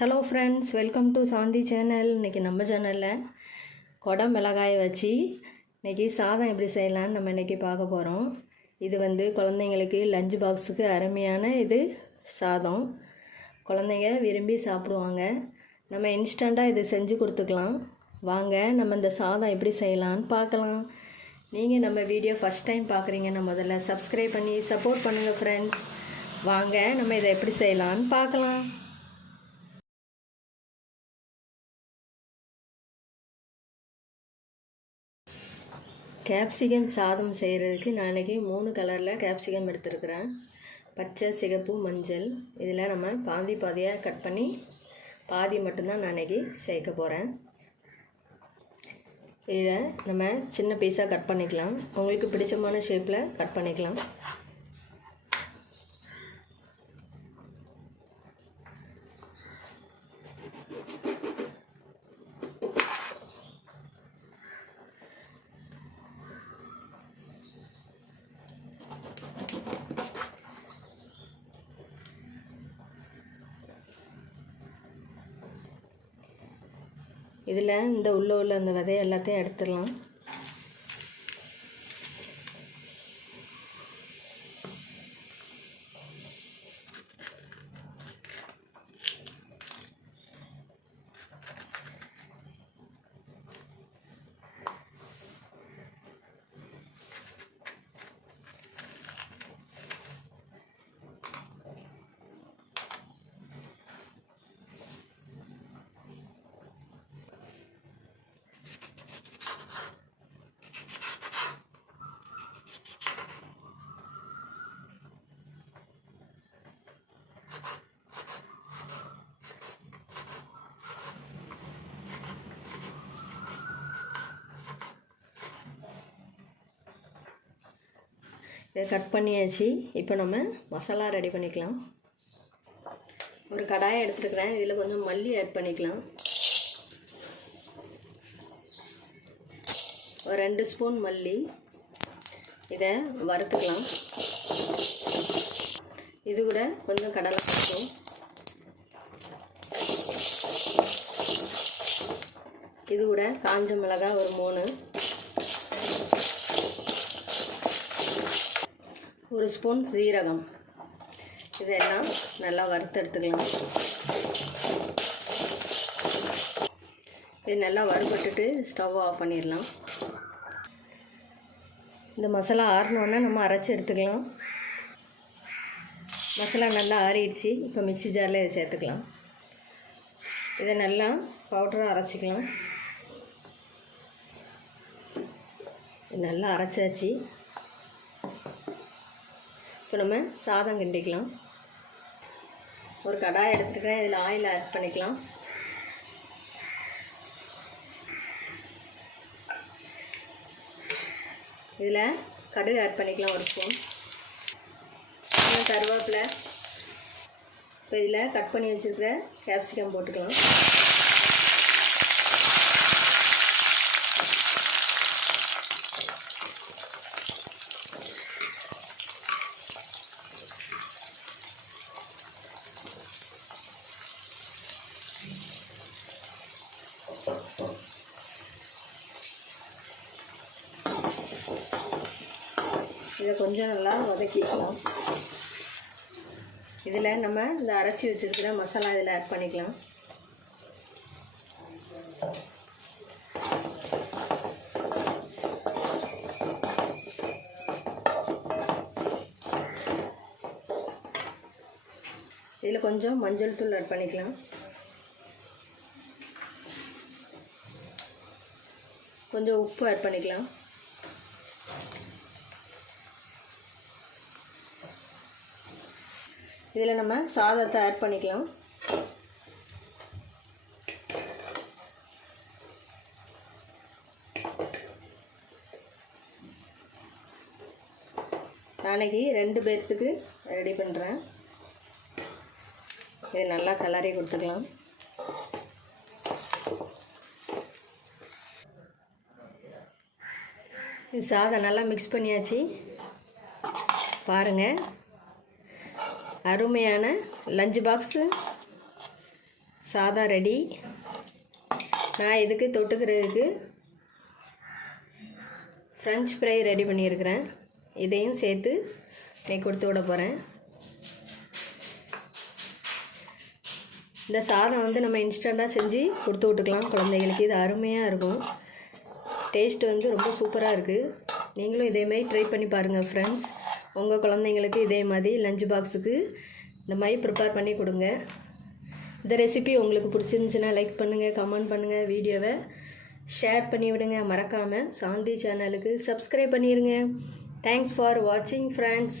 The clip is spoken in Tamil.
Hello friends welcome to Shanthi channel இன்றைக்கி நம்ம சேனலில் குடம் மிளகாயை வச்சு இன்றைக்கி சாதம் எப்படி செய்யலான்னு நம்ம இன்றைக்கி பார்க்க போகிறோம் இது வந்து குழந்தைங்களுக்கு லஞ்ச் பாக்ஸுக்கு அருமையான இது சாதம். குழந்தைங்க விரும்பி சாப்பிடுவாங்க. நம்ம இன்ஸ்டண்ட்டாக இது செஞ்சு கொடுத்துக்கலாம். வாங்க நம்ம இந்த சாதம் எப்படி செய்யலான்னு பார்க்கலாம். நீங்கள் நம்ம வீடியோ ஃபஸ்ட் டைம் பார்க்குறீங்கன்னா முதல்ல சப்ஸ்கிரைப் பண்ணி சப்போர்ட் பண்ணுங்கள் ஃப்ரெண்ட்ஸ் வாங்க நம்ம இதை எப்படி செய்யலான்னு பார்க்கலாம். கேப்சிகம் சாதம் செய்கிறதுக்கு நான் இன்றைக்கி மூணு கலரில் கேப்சிகம் எடுத்துருக்குறேன். பச்சை சிகப்பு மஞ்சள். இதில் நம்ம பாதி பாதியாக கட் பண்ணி பாதி மட்டும்தான் நான் இன்றைக்கி சேர்க்க போகிறேன் இதை நம்ம சின்ன பீஸாக கட் பண்ணிக்கலாம். உங்களுக்கு பிடிச்சமான ஷேப்பில் கட் பண்ணிக்கலாம். இதில் இந்த உள்ள உள்ள அந்த விதைய எல்லாத்தையும் எடுத்துடலாம். இதை கட் பண்ணியாச்சு. இப்போ நம்ம மசாலா ரெடி பண்ணிக்கலாம். ஒரு கடாயை எடுத்துருக்கிறேன். இதில் கொஞ்சம் மல்லி ஆட் பண்ணிக்கலாம். ஒரு ரெண்டு ஸ்பூன் மல்லி. இதை வறுத்துக்கலாம். இது கூட கொஞ்சம் கடலை பருப்பு. இது கூட காஞ்ச மிளகாய் ஒரு மூணு. ஒரு ஸ்பூன் சீரகம். இதெல்லாம் நல்லா வறுத்தெடுத்துக்கலாம். இது நல்லா வறுபட்டுட்டு ஸ்டவ் ஆஃப் பண்ணிடலாம். இந்த மசாலா ஆறினோடனே நம்ம அரைச்சி எடுத்துக்கலாம். மசாலா நல்லா ஆறிடுச்சு. இப்போ மிக்ஸி ஜாரில் இதை சேர்த்துக்கலாம். இதை நல்லா பவுடராக அரைச்சிக்கலாம். இது நல்லா அரைச்சாச்சு. இப்போ நம்ம சாதம் கிண்டிக்கலாம். ஒரு கடாய் எடுத்துருக்கிறேன் இதில் ஆயில் ஆட் பண்ணிக்கலாம். இதில் கடுகு ஆட் பண்ணிக்கலாம் ஒரு ஸ்பூன் கருவேப்பிலை. இப்போ இதில் கட் பண்ணி வச்சுருக்கிற கேப்சிகம் போட்டுக்கலாம். இதை கொஞ்சம் நல்லா வதக்கிக்கலாம். இதில் நம்ம இந்த அரைச்சி வச்சுருக்கிற மசாலா இதில் ஆட் பண்ணிக்கலாம். இதில் கொஞ்சம் மஞ்சள் தூள் ஆட் பண்ணிக்கலாம். கொஞ்சம் உப்பு ஆட் பண்ணிக்கலாம். இதில் நம்ம சாதத்தை ஆட் பண்ணிக்கலாம். நாளைக்கு ரெண்டு பேர்த்துக்கு ரெடி பண்ணுறேன் இது நல்லா கலரி கொடுத்துக்கலாம் இது சாதம் நல்லா மிக்ஸ் பண்ணியாச்சு. பாருங்கள் அருமையான லஞ்ச் பாக்ஸு சாதம் ரெடி நான் இதுக்கு தொட்டுக்கிறதுக்கு ஃப்ரெஞ்ச் ஃப்ரை ரெடி பண்ணியிருக்கிறேன். இதையும் சேர்த்து இன்னைக்கு கொடுத்து விட போகிறேன் இந்த சாதம் வந்து நம்ம இன்ஸ்டண்ட்டாக செஞ்சு கொடுத்து விட்டுக்கலாம் குழந்தைகளுக்கு. இது அருமையாக இருக்கும். டேஸ்ட் வந்து ரொம்ப சூப்பராக இருக்குது நீங்களும் இதேமாதிரி ட்ரை பண்ணி பாருங்கள் ஃப்ரெண்ட்ஸ் உங்கள் குழந்தைங்களுக்கு இதே மாதிரி லஞ்ச் பாக்ஸுக்கு இந்த மாதிரி ப்ரிப்பேர் பண்ணி கொடுங்க. இந்த ரெசிபி உங்களுக்கு பிடிச்சிருந்துச்சுன்னா லைக் பண்ணுங்கள் கமெண்ட் பண்ணுங்கள் வீடியோவை ஷேர் பண்ணி விடுங்க. மறக்காமல் சாந்தி சேனலுக்கு சப்ஸ்கிரைப் பண்ணிடுங்க தேங்க்ஸ் ஃபார் வாட்சிங் ஃப்ரெண்ட்ஸ்